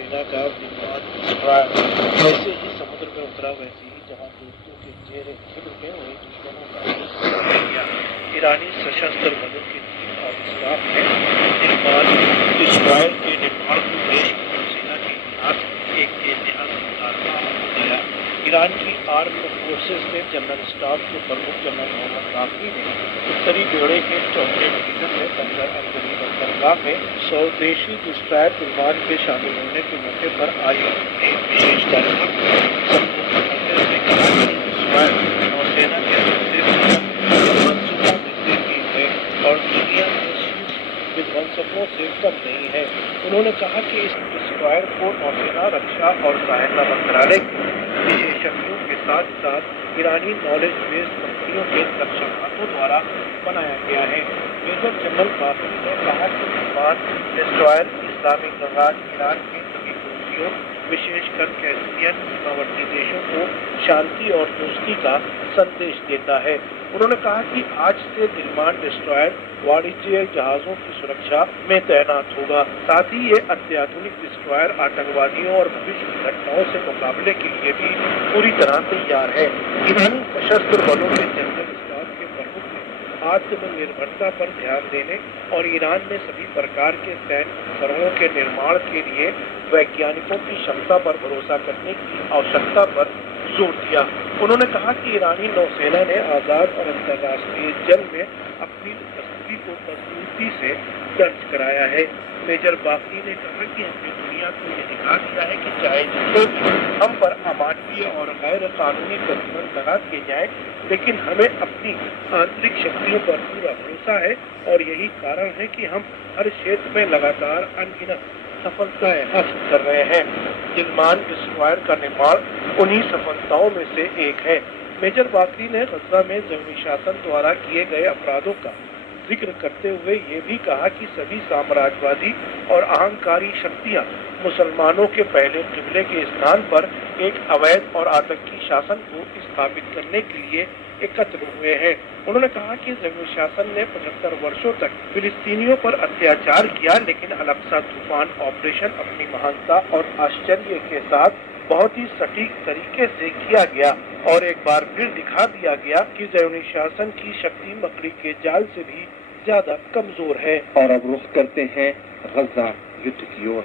नौसेना का विमान इसराइल जैसे ही समुद्र में उतरा, वैसे ही जहां दोस्तों के चेहरे खिल उठे, वहीं दुश्मनों का भी सर बढ़ गया। ईरानी सशस्त्र बलों के चीफ ऑफ स्टाफ ने विमान इसराइल के निर्माण को देश की नौसेना के इतिहास में एक ऐतिहासिक कारनामा बताया। ईरान की आर्म्ड फोर्सेस में जनरल स्टाफ के प्रमुख जनरल मोहम्मद बाकरी ने उत्तरी बेड़े के 4वें डिवीजन में बंदर अंजनी बंदरगाह में स्वदेशी डिस्ट्रॉयर विमान के शामिल होने के मौके पर आयोजित एक विशेष कार्यक्रम संबोधित करते हुए कहा कि इसराइल नौसेना के सबसे बड़ा मंसूबों में से एक है और दुनिया में शीर्ष विध्वंसकों से कम नहीं है। उन्होंने कहा कि इस डिस्ट्रॉयर को नौसेना रक्षा और सहायता मंत्रालय के विशेषज्ञों के साथ साथ ईरानी नॉलेज बेस कंपनियों के रक्षकों द्वारा बनाया गया है। मेजर जनरल बाकरी ने कहा कि विमान डिस्ट्रॉयर इस्लामिक गंगाज ईरान के सभी पड़ोसियों, विशेषकर कैस्पियन सीमावर्ती देशों को शांति और दोस्ती का संदेश देता है। उन्होंने कहा कि आज से विमान डिस्ट्रॉयर वाणिज्यिक जहाजों की सुरक्षा में तैनात होगा। साथ ही ये अत्याधुनिक डिस्ट्रॉयर आतंकवादियों और भविष्य की घटनाओं से मुकाबले के लिए भी पूरी तरह तैयार है। ईरानी सशस्त्र बलों के जनरल स्टाफ के प्रमुख ने आत्मनिर्भरता पर ध्यान देने और ईरान में सभी प्रकार के सैन्य उपकरणों के निर्माण के लिए वैज्ञानिकों की क्षमता पर भरोसा करने की आवश्यकता पर जोर दिया। उन्होंने कहा कि ईरानी नौसेना ने आजाद और अंतर्राष्ट्रीय जल में अपनी उपस्थिति को मजबूती से दर्ज कराया है। मेजर बाकरी ने कहा कि हमने दुनिया को यह दिखा दिया है कि चाहे जितने भी हम पर अमानवीय और गैर कानूनी प्रतिबंध लगा दिए जाए, लेकिन हमें अपनी आंतरिक शक्तियों पर पूरा भरोसा है और यही कारण है कि हम हर क्षेत्र में लगातार अनगिनत सफलताएं हासिल कर रहे हैं। विमान डिस्ट्रॉयर का निर्माण उन्हीं सफलताओं में से एक है। मेजर बाकरी ने गजा में ज़मीनी शासन द्वारा किए गए अपराधों का जिक्र करते हुए ये भी कहा कि सभी साम्राज्यवादी और अहंकारी शक्तियां मुसलमानों के पहले किबले के स्थान पर एक अवैध और आतंकी शासन को स्थापित करने के लिए एकत्र हुए हैं। उन्होंने कहा कि ज़मीनी शासन ने 75 वर्षों तक फिलिस्तीनियों पर अत्याचार किया, लेकिन अल-अक्सा तूफान ऑपरेशन अपनी महानता और आश्चर्य के साथ बहुत ही सटीक तरीके से किया गया और एक बार फिर दिखा दिया गया कि ज़मीनी शासन की शक्ति मकड़ी के जाल से भी ज्यादा कमजोर है। और अब रुख करते हैं गजा युद्ध की ओर।